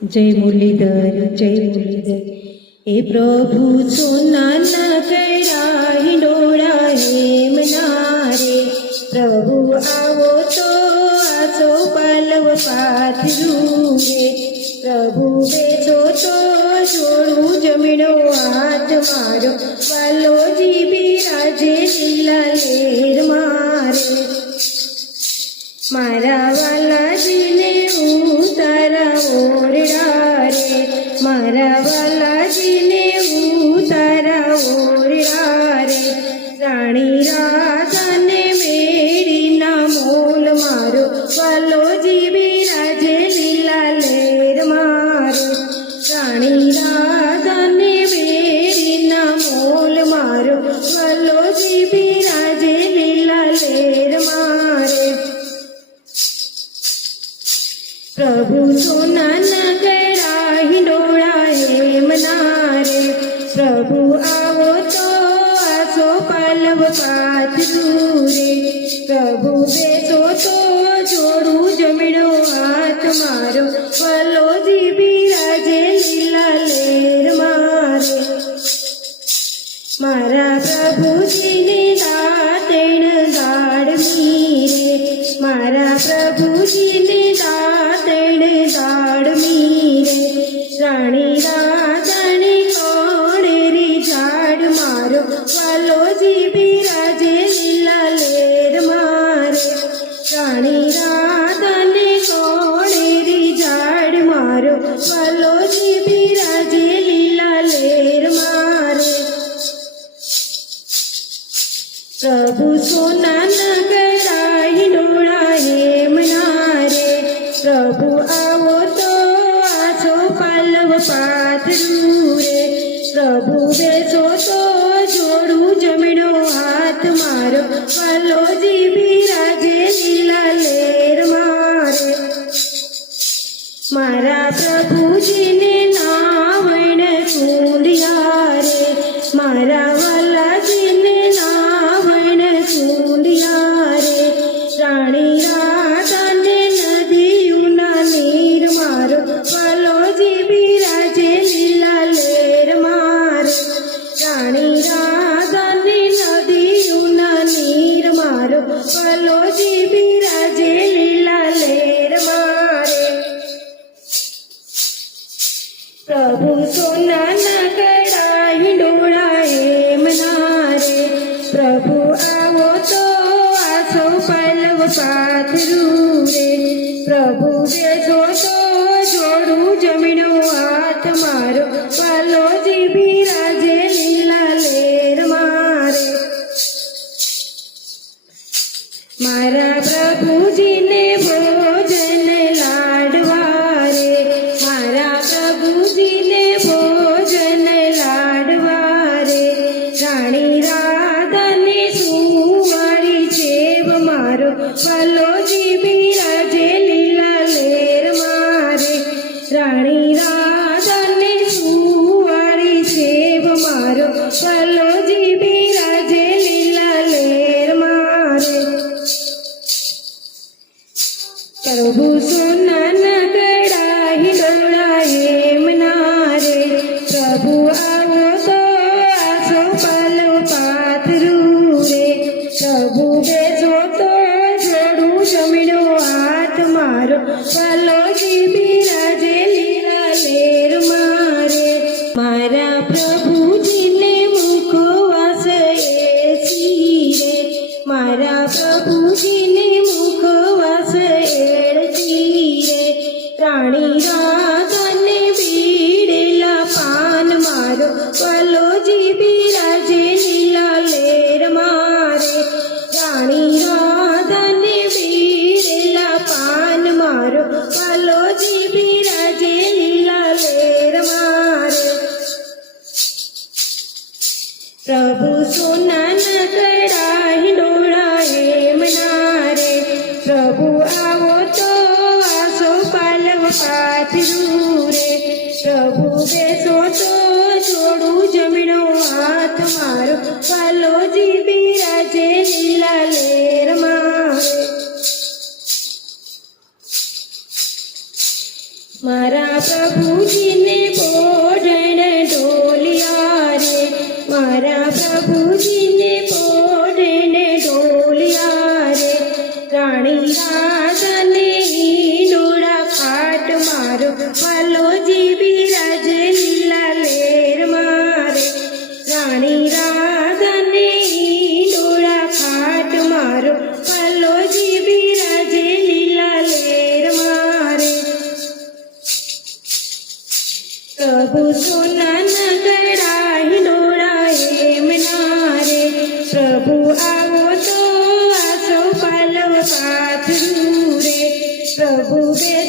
जय मुरलीधर जय मुरलीधर। ए प्रभु सोना न करा हिंडोळा हेमनारे, प्रभु आवो तो आसो पालव पाथरू रे, प्रभु बेसो तो जोड़ू जमीनो हाथ मारो, वालो जी बिराजे લીલા લેર મારે, મારા વાલાજીને હું તારા ઓરડા રે, મારા વાલાજીને હું તારા ઓરડા રે, રાણી રાધાને મેરીના મોલ મારો, વાલોજી બિરાજે લીલા લેર મારે, રાણી રાધાને મેરીના મોલ મારો, વાલોજી બિરાજે લીલા લેર મારે। प्रभु सोना न करा हिंडोळा हेमनारे, प्रभु आवो तो आसो पालव पाथरू रे, प्रभु बेसो तो जोड़ू जमीनो हाथ मारो, वालोजी बिराजे લીલા લેર मारे, मारा प्रभुजीने दातेण दाड़मी रे, मारा प्रभुजीने दातेण दाड़मी रे, राणी राधाने कोणेरी झाड़ मारो, वालोजी बिराजे લીલા લેર मारे, राणी राधाने कोणेरी झाड़ मारो, वालोजी बिराजे લીલા લેર मारे। प्रभु सोना न करा हिंडोळा हेमनारे, प्रभु आवो तो आसो पालव पाथरू रे, प्रभु बेसो तो जोड़ू जमीनो हाथ मारो, वालोजी बिराजे લીલા લેર मारे, मारा प्रभुजीने नावण सुंदिया रे, मारा वालाजीने नावण सुंदिया रे, राणी राधाने नदीयुना नीर मारो, वालोजी बिराजे લીલા લેર मारे, राणी राधाने नदीयुना નીર મારો, વાલોજી બિરાજે લીલા લેર મારે। प्रभु सोना न करा हिंडोळा हेमनारे, प्रभु आवो तो आसो पालव पाथरू रे, प्रभु बेसो तो जोड़ू जमीनो हाथ मारो, वालोजी बिराजे લીલા લેર मारे, मारा प्रभुजीने भोजन लाडवा रे, मारा प्रभुजीने भोजन लाडवा रे, राणी राधाने सुवारी जेव मारो, वालोजी बिराजे લીલા લેર मारे, राणी राधाने सुवारी जेव मारो, वालोजी बिराजे લીલા લેર मारे। प्रभु सोना न करा हिंडोळा हेमनारे, प्रभु आवो तो आसो पालव पाथरू रे, प्रभु बेसो तो जोड़ू जमीनो हाथ मारो, वालोजी बिराजे લીલા લેર मारे, मारा प्रभुजीने मुखवास एसी रे, मारा प्रभुजीने मुखवास एळसी रे, राणी राधाने बीडेला पान मारो, वालोजी बिराजे લીલા લેર मारे, राणी राधाने बीडेला पान मारो, वालोजी बिराजे લીલા લેર मारे। प्रभु सोना न करा हिंडोळा हेमनारे, प्रभु आवो तो आसो पालव पाथरू रे, प्रभु बेसो तो जोड़ू जमीनो हाथ मारो, वालोजी बिराजे લીલા લેર मारे। મારા પ્રભુજીને પોઢણ ઢોલિયા રે મારા પ્રભુજીને પોઢણ ઢોલિયા રે રાણી રાધાને ઈંડોળા ખાટ મારો વાલોજી બિરાજ લીલા લેર મારે રાણી રાધાને ઈંડોળા ખાટ મારો વાલોજી બિરાજ લીલા લેર મારે પ્રભુ સોનાના ગળા હિંડોળા એમના રે પ્રભુ આવો તો આસો પાલવ પાથરું રે પ્રભુ બે